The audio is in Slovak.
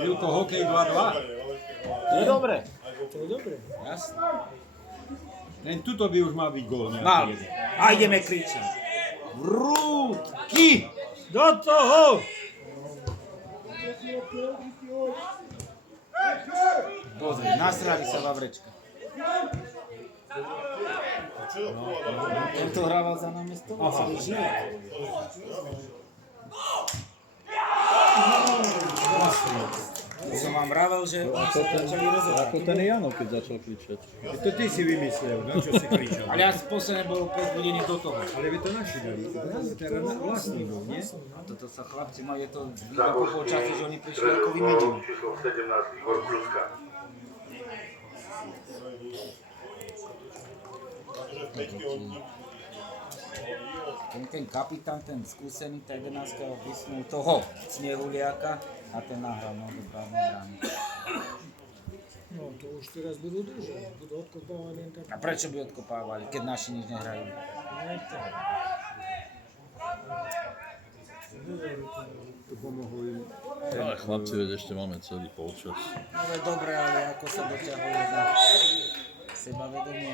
Vilko, hokej 2-2. To je dobre. To je dobre. Jasné. Len tuto by už mal byť gól. Mal. A ideme kričať. Rúky! Do toho! Pozri, nasrali sa Vavrečka. Tento hrával za námiesto celý život. To som vám vravel, že sa začali rozhodať. Ako ten Jano, keď začal kričať. To ty si vymyslel, na čo si kričal. Ale ja posledne bol 5 hodiny do toho. Ale by to naši dali. Teda na vlastný bol, nie? A toto sa chlapci majú, je to vidno po polčase, že oni prišli ako vymedení. Číslo 17, Igor Kluska. Ten kapitán, ten skúsený, tá 11 vysnul toho Snehuliaka a ten nahral nohu právne brány. No to už teraz budú držať, budú odkopávať len tak. A prečo by odkopávali, keď naši nič nehrajú? Ne, tak. To pomohlo im. Ale chlapci, veď ešte máme celý polčas. No je dobré, ale ako sa doťahujú na sebavedomie.